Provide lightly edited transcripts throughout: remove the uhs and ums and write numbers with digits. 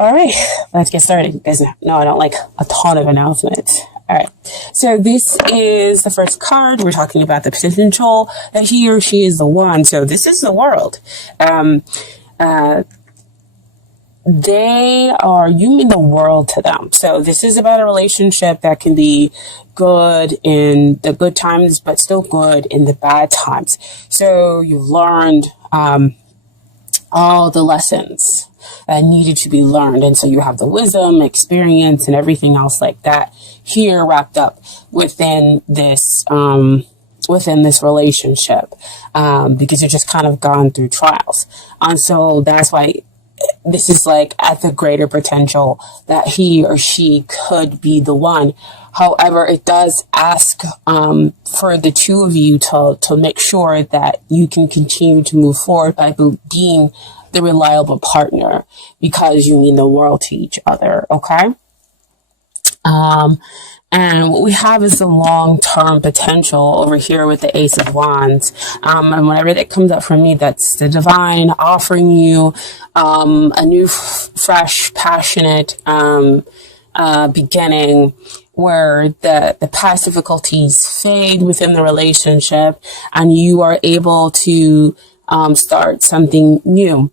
All right, let's get started because no, I don't like a ton of announcements. All right, so this is the first card. We're talking about the potential that he or she is the one. So this is the world. They are, you mean the world to them. So this is about a relationship that can be good in the good times, but still good in the bad times. So you've learned all the lessons that needed to be learned. And so you have the wisdom, experience, and everything else like that here wrapped up within this relationship, because you're just kind of gone through trials. And so that's why this is like at the greater potential that he or she could be the one. However, it does ask for the two of you to make sure that you can continue to move forward by being the reliable partner, because you mean the world to each other, okay? And what we have is the long-term potential over here with the Ace of Wands. And whenever that comes up for me, that's the divine offering you a new, fresh, passionate beginning, where the past difficulties fade within the relationship and you are able to start something new.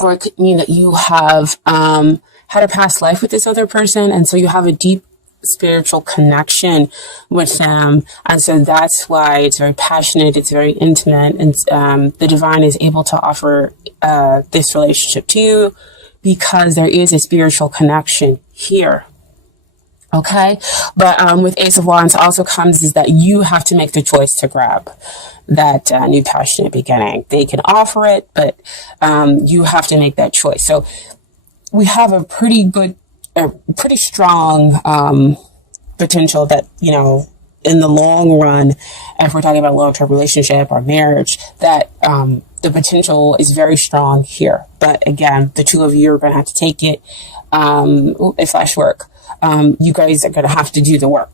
Or it could mean that you have had a past life with this other person, and so you have a deep spiritual connection with them. And so that's why it's very passionate, it's very intimate, and the divine is able to offer this relationship to you because there is a spiritual connection here. Okay, but with Ace of Wands also comes is that you have to make the choice to grab that new passionate beginning. They can offer it, but you have to make that choice. So we have a pretty strong potential that, you know, in the long run, if we're talking about a long-term relationship or marriage, that the potential is very strong here. But again, the two of you are going to have to take it. It flash work. You guys are going to have to do the work.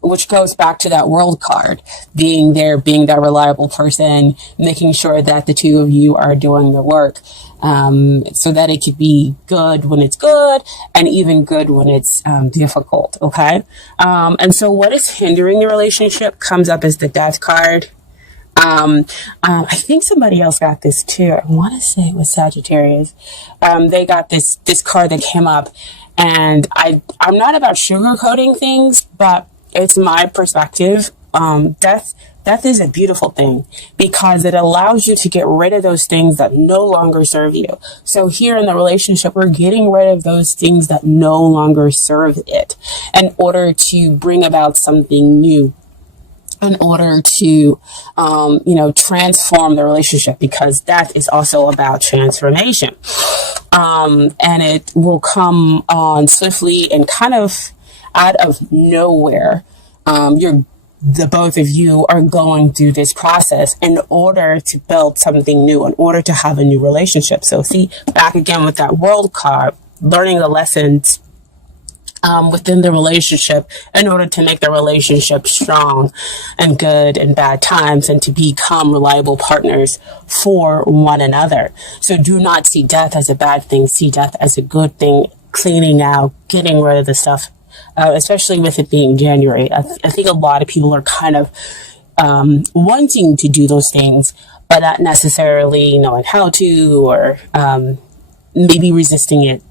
Which goes back to that world card, being there, being that reliable person, making sure that the two of you are doing the work, so that it could be good when it's good and even good when it's difficult. Okay. And so what is hindering the relationship comes up as the Death card. I think somebody else got this too. I want to say it was Sagittarius. They got this card that came up, and I'm not about sugarcoating things, but it's my perspective. Death is a beautiful thing because it allows you to get rid of those things that no longer serve you. So here in the relationship, we're getting rid of those things that no longer serve it in order to bring about something new, in order to, transform the relationship, because death is also about transformation. And it will come on swiftly and kind of out of nowhere. The both of you are going through this process in order to build something new, in order to have a new relationship. So see, back again with that world card, learning the lessons within the relationship in order to make the relationship strong and good in bad times, and to become reliable partners for one another. So do not see death as a bad thing. See death as a good thing, cleaning out, getting rid of the stuff, especially with it being January. I think a lot of people are kind of wanting to do those things, but not necessarily knowing how to, or maybe resisting it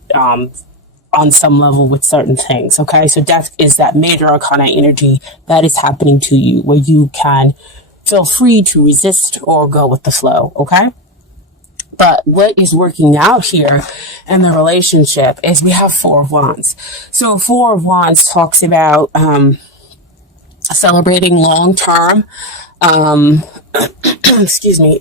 on some level with certain things. Okay, so death is that major arcana energy that is happening to you, where you can feel free to resist or go with the flow. Okay, but what is working out here in the relationship is we have Four of Wands. So Four of Wands talks about celebrating long-term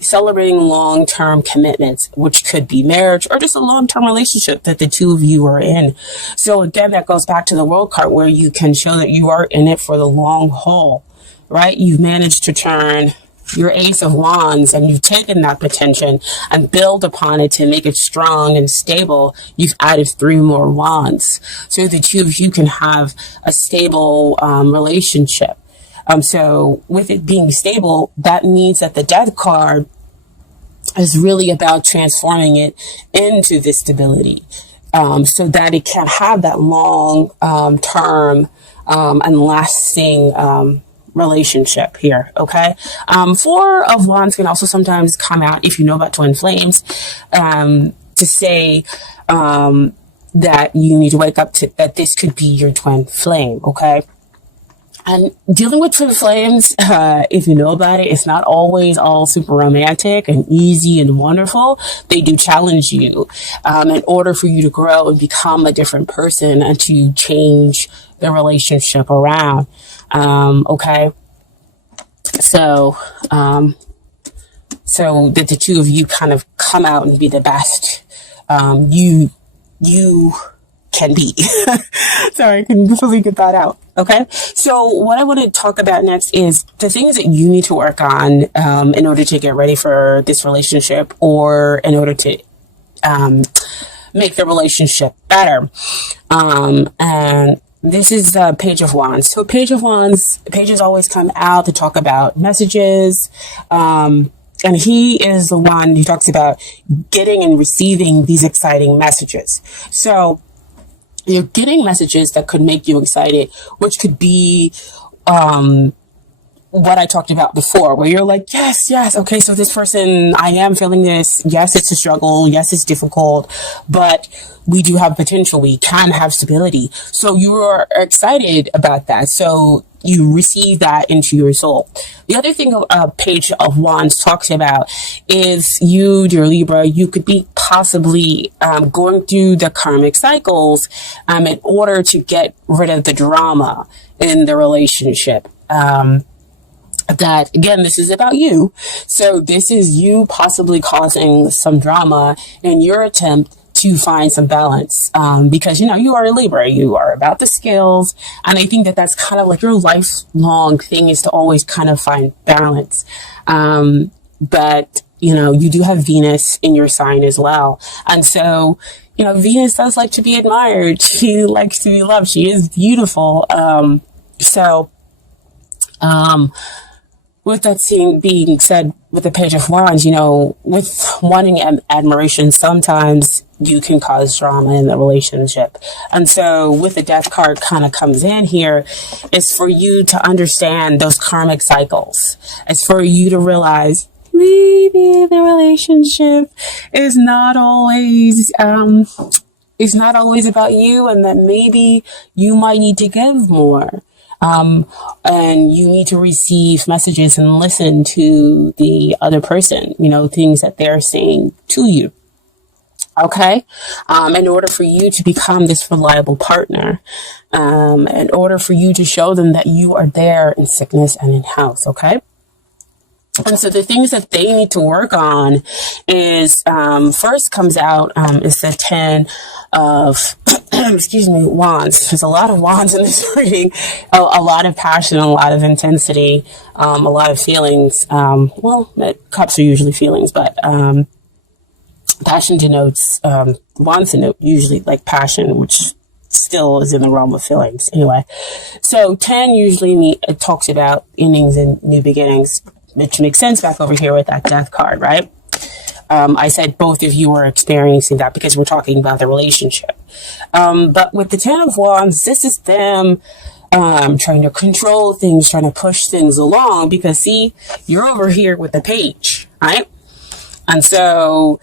celebrating long-term commitments, which could be marriage or just a long-term relationship that the two of you are in. So again, that goes back to the world card, where you can show that you are in it for the long haul, right? You've managed to turn your Ace of Wands, and you've taken that potential and build upon it to make it strong and stable. You've added 3 more wands, so the two of you can have a stable relationship. So with it being stable, that means that the Death card is really about transforming it into this stability, so that it can have that long term and lasting relationship here. Okay. Four of Wands can also sometimes come out, if you know about twin flames, to say that you need to wake up to that this could be your twin flame. Okay. And dealing with twin flames, if you know about it, it's not always all super romantic and easy and wonderful. They do challenge you in order for you to grow and become a different person and to change the relationship around. Okay. So that the two of you kind of come out and be the best you can be. Sorry, I couldn't really get that out. Okay. So what I want to talk about next is the things that you need to work on in order to get ready for this relationship, or in order to make the relationship better. And this is the Page of Wands. So Page of Wands, pages always come out to talk about messages. And he is the one who talks about getting and receiving these exciting messages. So you're getting messages that could make you excited, which could be what I talked about before, where you're like, yes, okay, so this person, I am feeling this. Yes, it's a struggle. Yes, it's difficult, but we do have potential. We can have stability. So you are excited about that. So you receive that into your soul. The other thing a Page of Wands talks about is you, dear Libra, you could be possibly going through the karmic cycles in order to get rid of the drama in the relationship. That, again, this is about you. So this is you possibly causing some drama in your attempt to find some balance, because, you are a Libra, you are about the scales. And I think that that's kind of like your lifelong thing, is to always kind of find balance. But, you do have Venus in your sign as well. And so, Venus does like to be admired. She likes to be loved. She is beautiful. With that being said, with the Page of Wands, with wanting admiration, sometimes you can cause drama in the relationship. And so with the Death card kind of comes in here, it's for you to understand those karmic cycles. It's for you to realize maybe the relationship is not always, it's not always about you, and that maybe you might need to give more. And you need to receive messages and listen to the other person, things that they're saying to you. Okay. In order for you to become this reliable partner, in order for you to show them that you are there in sickness and in health. Okay. And so the things that they need to work on is, first comes out, is the 10 of, wands. There's a lot of wands in this reading, a lot of passion, a lot of intensity, a lot of feelings. Cups are usually feelings, but, passion denotes, wands denote usually like passion, which still is in the realm of feelings. Anyway, so 10 usually it talks about endings and new beginnings, which makes sense back over here with that Death card, right? I said both of you are experiencing that because we're talking about the relationship. But with the 10 of Wands, this is them trying to control things, trying to push things along, because see, you're over here with the Page, right? And so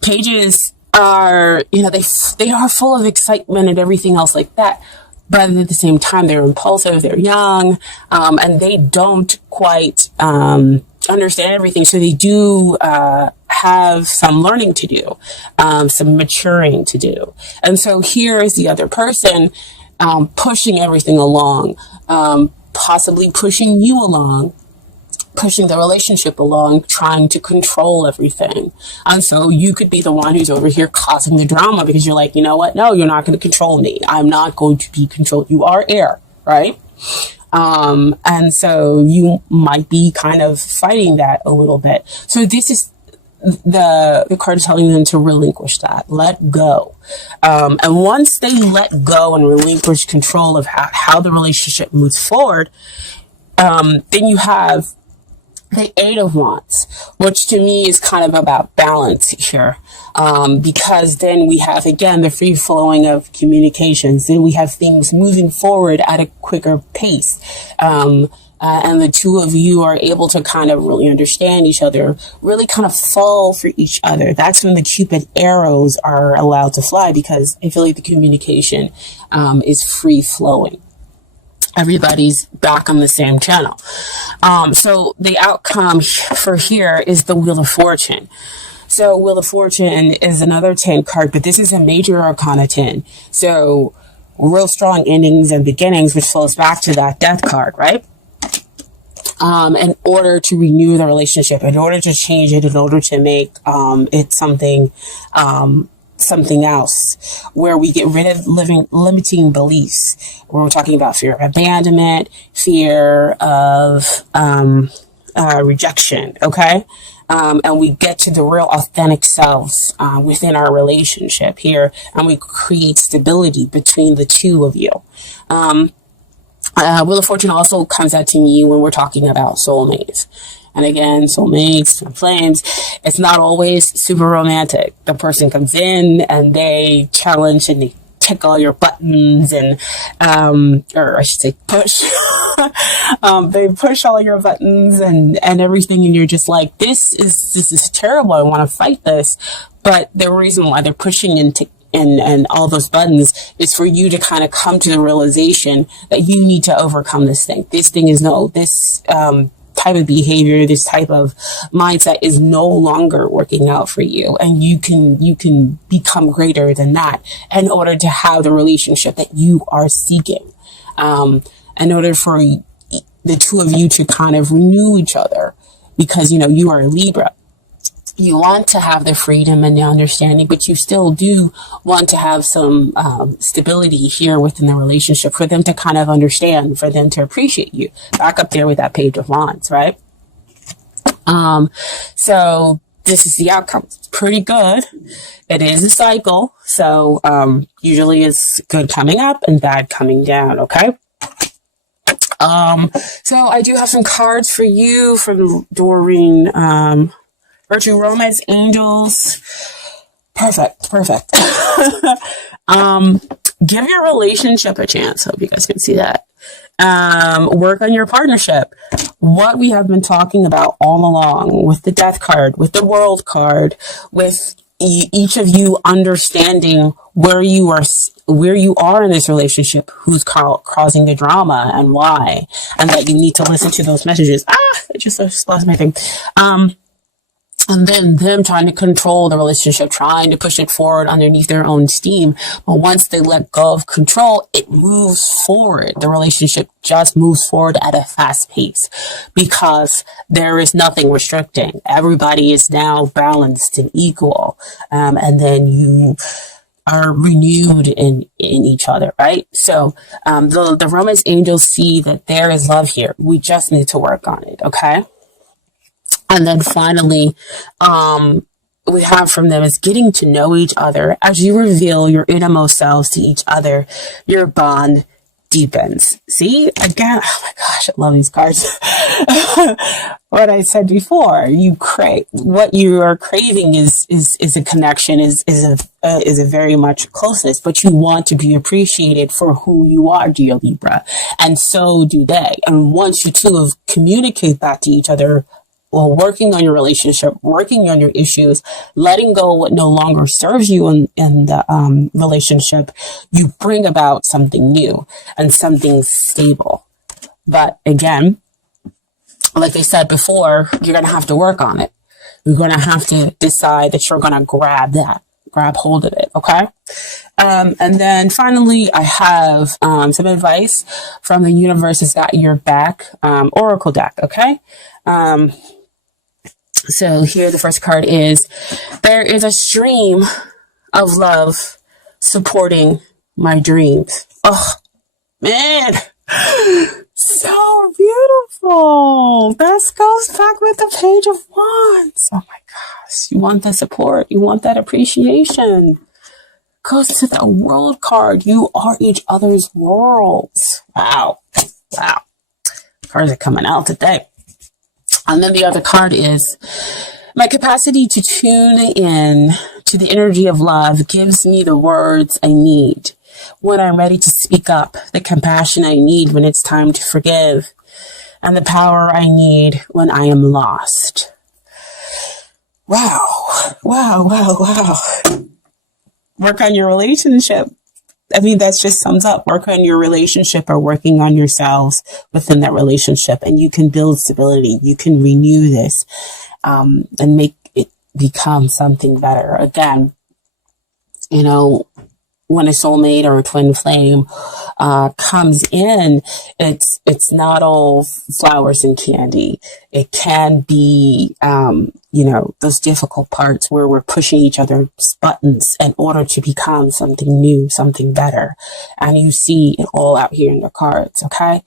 pages are, they are full of excitement and everything else like that. But at the same time, they're impulsive, they're young, and they don't quite understand everything. So they do have some learning to do, some maturing to do. And so here is the other person pushing everything along, possibly pushing you along, pushing the relationship along, trying to control everything. And so you could be the one who's over here causing the drama, because you're like, you know what? No, you're not going to control me. I'm not going to be controlled. You are air, right? And so you might be kind of fighting that a little bit. So this is the card is telling them to relinquish that, let go. And once they let go and relinquish control of how the relationship moves forward, then you have the Eight of Wands, which to me is kind of about balance here. Because then we have, again, the free flowing of communications. Then we have things moving forward at a quicker pace. And the two of you are able to kind of really understand each other, really kind of fall for each other. That's when the Cupid arrows are allowed to fly, because I feel like the communication is free flowing. Everybody's back on the same channel. So the outcome for here is the Wheel of Fortune. So Wheel of Fortune is another 10 card, but this is a major arcana 10. So real strong endings and beginnings, which flows back to that Death card, right? In order to renew the relationship, in order to change it, in order to make it something else, where we get rid of limiting beliefs. Where we're talking about fear of abandonment, fear of rejection, okay? And we get to the real authentic selves within our relationship here, and we create stability between the two of you. Wheel of Fortune also comes out to me when we're talking about soulmates. And again, soulmates, flames, it's not always super romantic. The person comes in and they challenge and they tick all your buttons and, or I should say push. They push all your buttons and everything. And you're just like, this is terrible. I want to fight this. But the reason why they're pushing and all those buttons is for you to kind of come to the realization that you need to overcome this thing. This thing is this type of behavior, this type of mindset is no longer working out for you. And you can become greater than that in order to have the relationship that you are seeking. In order for the two of you to kind of renew each other, because, you are a Libra. You want to have the freedom and the understanding, but you still do want to have some stability here within the relationship for them to kind of understand, for them to appreciate you. Back up there with that Page of Wands, right? So this is the outcome. It's pretty good. It is a cycle. So usually it's good coming up and bad coming down, okay? So I do have some cards for you from Doreen, Virtue Romance Angels. Perfect. Give your relationship a chance. Hope you guys can see that. Work on your partnership. What we have been talking about all along with the Death card, with the World card, with each of you understanding where you are in this relationship, who's causing the drama and why, and that you need to listen to those messages. I just lost my thing. And then them trying to control the relationship, trying to push it forward underneath their own steam. But once they let go of control, it moves forward. The relationship just moves forward at a fast pace because there is nothing restricting. Everybody is now balanced and equal. And then you are renewed in each other, right? So the Romance Angels see that there is love here. We just need to work on it, okay? And then finally, we have from them is getting to know each other. As you reveal your innermost selves to each other, your bond deepens. See, again, oh my gosh, I love these cards. What I said before, what you are craving is a connection, is a very much closeness, but you want to be appreciated for who you are, dear Libra. And so do they. And once you two communicate that to each other, well, working on your relationship, working on your issues, letting go of what no longer serves you in the relationship, you bring about something new and something stable. But again, like I said before, you're going to have to work on it. You're going to have to decide that you're going to grab hold of it, okay? And then finally, I have some advice from the Universe Has Got Your Back Oracle deck, okay? So here the first card is, there is a stream of love supporting my dreams. Oh, man. So beautiful. That goes back with the Page of Wands. Oh my gosh. You want that support. You want that appreciation. Goes to the World card. You are each other's worlds. Wow. Cards are coming out today. And then the other card is my capacity to tune in to the energy of love gives me the words I need when I'm ready to speak up, the compassion I need when it's time to forgive, and the power I need when I am lost. Wow. Wow, wow, wow. Work on your relationship. I mean, that just sums up work on your relationship or working on yourselves within that relationship. And you can build stability. You can renew this and make it become something better. Again, you know, when a soulmate or a twin flame comes in, it's not all flowers and candy. It can be, those difficult parts where we're pushing each other's buttons in order to become something new, something better. And you see it all out here in the cards, okay?